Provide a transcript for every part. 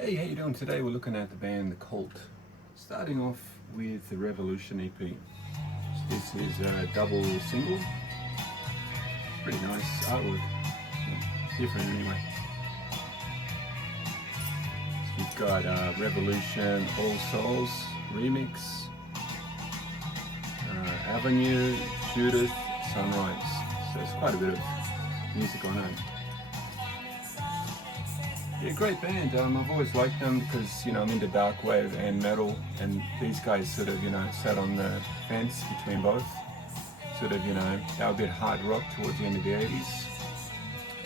Hey, how you doing today? We're looking at the band The Cult. Starting off with the Revolution EP. This is a double single. Pretty nice artwork. Different anyway. So you've got Revolution All Souls remix, Avenue, Judith, Sunrise. So it's quite a bit of music on it. Yeah, great band. I've always liked them because, I'm into dark wave and metal, and these guys sort of, sat on the fence between both. Sort of, they were a bit hard rock towards the end of the 80s.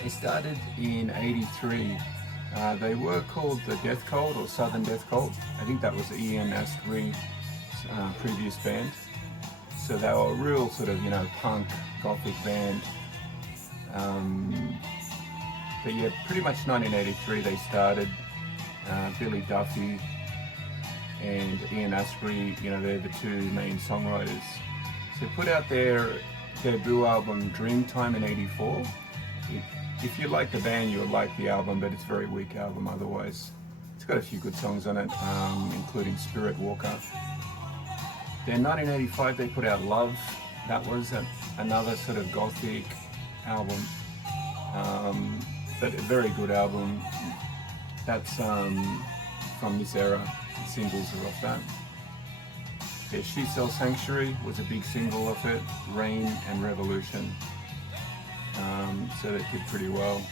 They started in 83. They were called the Death Cult or Southern Death Cult. I think that was Ian Astbury's previous band. So they were a real sort of, punk, gothic band. But yeah, pretty much 1983 they started. Billy Duffy and Ian Astbury, they're the two main songwriters. So they put out their debut album Dreamtime in 84. If you like the band, you would like the album, but it's a very weak album otherwise. It's got a few good songs on it, including Spirit Walker. Then 1985 they put out Love. That was another sort of gothic album. But a very good album. That's from this era. The singles are off that. Yeah, She Sells Sanctuary was a big single of it. Rain and Revolution. So they did pretty well.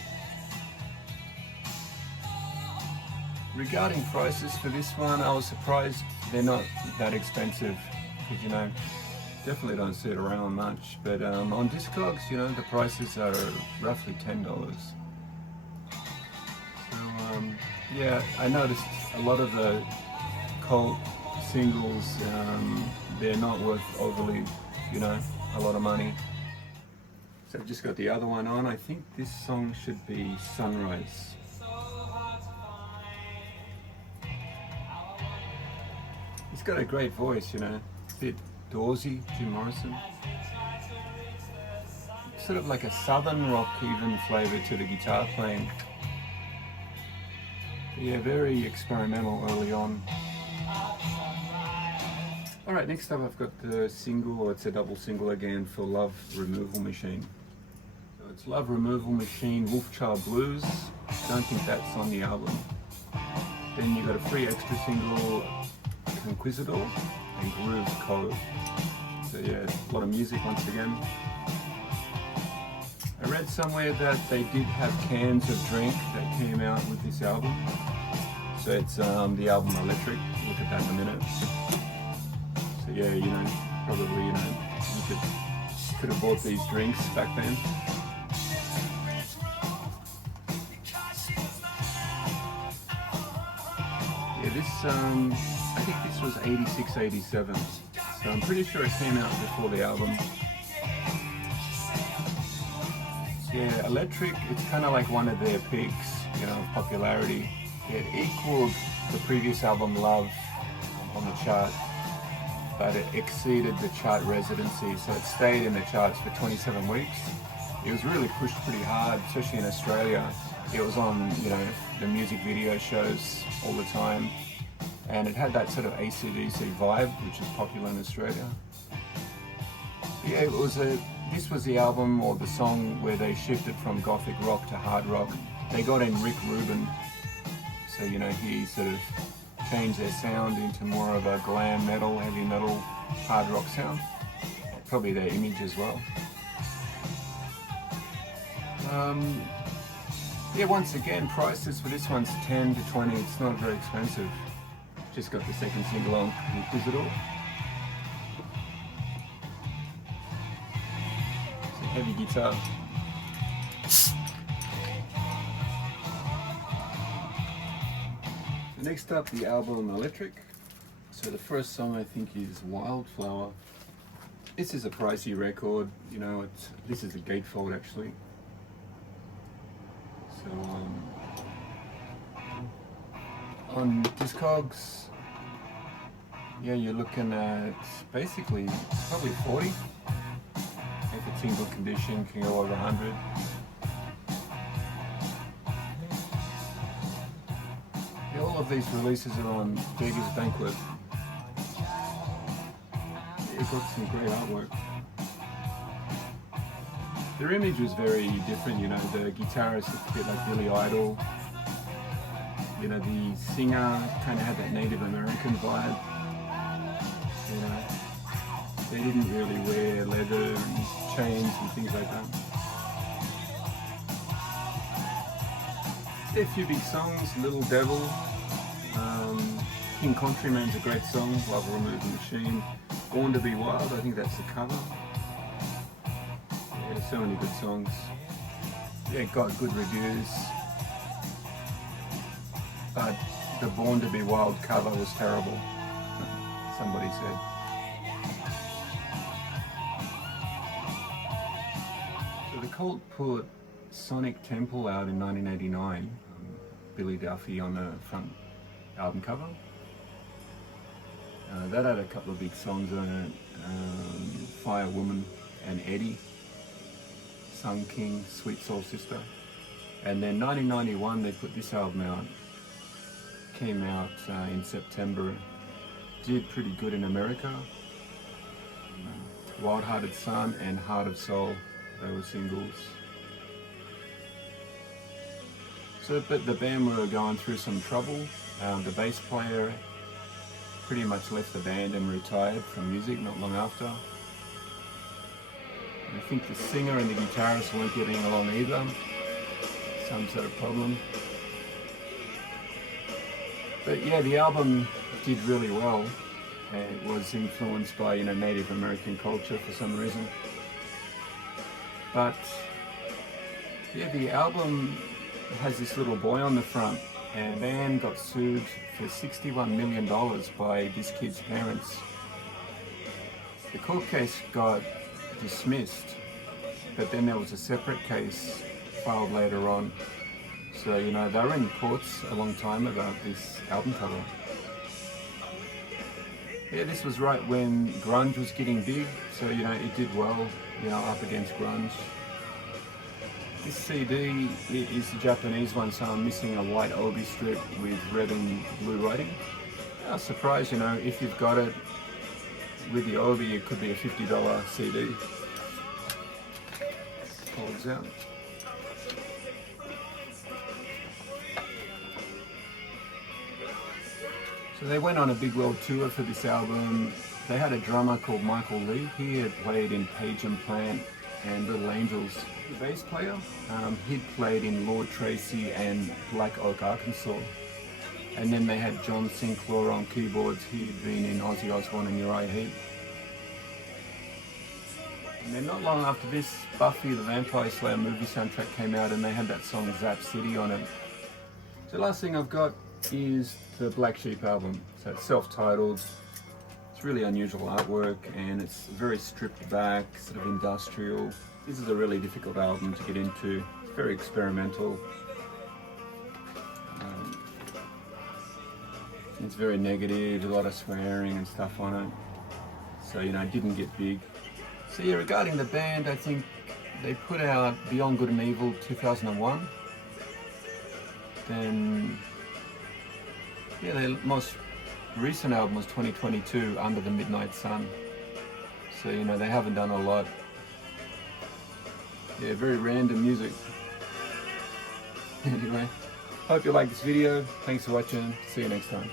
Regarding prices for this one, I was surprised they're not that expensive. Because definitely don't see it around much. But on Discogs, the prices are roughly $10. Yeah, I noticed a lot of the Cult singles, they're not worth overly, a lot of money. So I've just got the other one on. I think this song should be Sunrise. He's got a great voice, a bit Dawsey, Jim Morrison. Sort of like a southern rock even flavour to the guitar playing. Yeah, very experimental early on. Alright, next up I've got the single, or it's a double single again, for Love Removal Machine. So it's Love Removal Machine, Wolfchild Blues. Don't think that's on the album. Then you've got a free extra single, Conquistador, and Groove Code. So yeah, a lot of music once again. I read somewhere that they did have cans of drink that came out with this album. So it's the album Electric. Look at that in a minute. So yeah, probably, you could have bought these drinks back then. Yeah, this, I think this was 86, 87. So I'm pretty sure it came out before the album. Yeah, Electric, it's kind of like one of their peaks, of popularity. It equaled the previous album, Love, on the chart, but it exceeded the chart residency, so it stayed in the charts for 27 weeks. It was really pushed pretty hard, especially in Australia. It was on, the music video shows all the time, and it had that sort of AC/DC vibe, which is popular in Australia. Yeah, this was the album or the song where they shifted from gothic rock to hard rock. They got in Rick Rubin, so he sort of changed their sound into more of a glam metal, heavy metal, hard rock sound. Probably their image as well. Yeah, once again, prices for this one's 10 to 20. It's not very expensive. Just got the second single on, Inquisitor. Heavy guitar. Next up, the album Electric. So the first song I think is Wildflower. This is a pricey record, this is a gatefold actually. So on Discogs, yeah, you're looking at basically probably 40. If it's in good condition, can go over 100. of these releases are on Beggars Banquet. It got some great artwork. Their image was very different, you know, the guitarist looked a bit like Billy Idol. You know, the singer kind of had that Native American vibe. You know, they didn't really wear leather and chains and things like that. There are a few big songs, Little Devil, King Countryman's a great song, Love Will Remove the Machine, Born to Be Wild, I think that's the cover. Yeah, so many good songs. Yeah, it got good reviews. But the Born to Be Wild cover was terrible, somebody said. So the Cult put Sonic Temple out in 1989, Billy Duffy on the front album cover. That had a couple of big songs on it, Fire Woman and Eddie, Sun King, Sweet Soul Sister. And then 1991 they put this album out, came out in September, did pretty good in America. Wild Hearted Sun and Heart of Soul, they were singles. So, but the band were going through some trouble. The bass player pretty much left the band and retired from music not long after. I think the singer and the guitarist weren't getting along either, some sort of problem. But yeah, the album did really well. It was influenced by, you know, Native American culture for some reason. But yeah, the album has this little boy on the front, and the band got sued for $61 million by this kid's parents. The court case got dismissed, but then there was a separate case filed later on. So, you know, they were in courts a long time about this album cover. Yeah, this was right when grunge was getting big, so, you know, it did well, you know, up against grunge. This CD is the Japanese one, so I'm missing a white obi strip with red and blue writing. I was surprised, you know, if you've got it with the obi, it could be a $50 CD. Folds out. So they went on a big world tour for this album. They had a drummer called Michael Lee. He had played in Page and Plant and Little Angels. The bass player, he'd played in Lord Tracy and Black Oak, Arkansas. And then they had John Sinclair on keyboards. He'd been in Ozzy Osbourne and Uriah Heep. And then not long after this, Buffy the Vampire Slayer movie soundtrack came out, and they had that song Zap City on it. So the last thing I've got is the Black Sheep album. So it's self-titled. It's really unusual artwork, and it's very stripped back, sort of industrial. This is a really difficult album to get into. It's very experimental. It's very negative, a lot of swearing and stuff on it. So, you know, it didn't get big. So yeah, regarding the band, I think they put out Beyond Good and Evil 2001. Then, yeah, their most recent album was 2022, Under the Midnight Sun. So, you know, they haven't done a lot. Yeah, very random music. Anyway, hope you like this video. Thanks for watching. See you next time.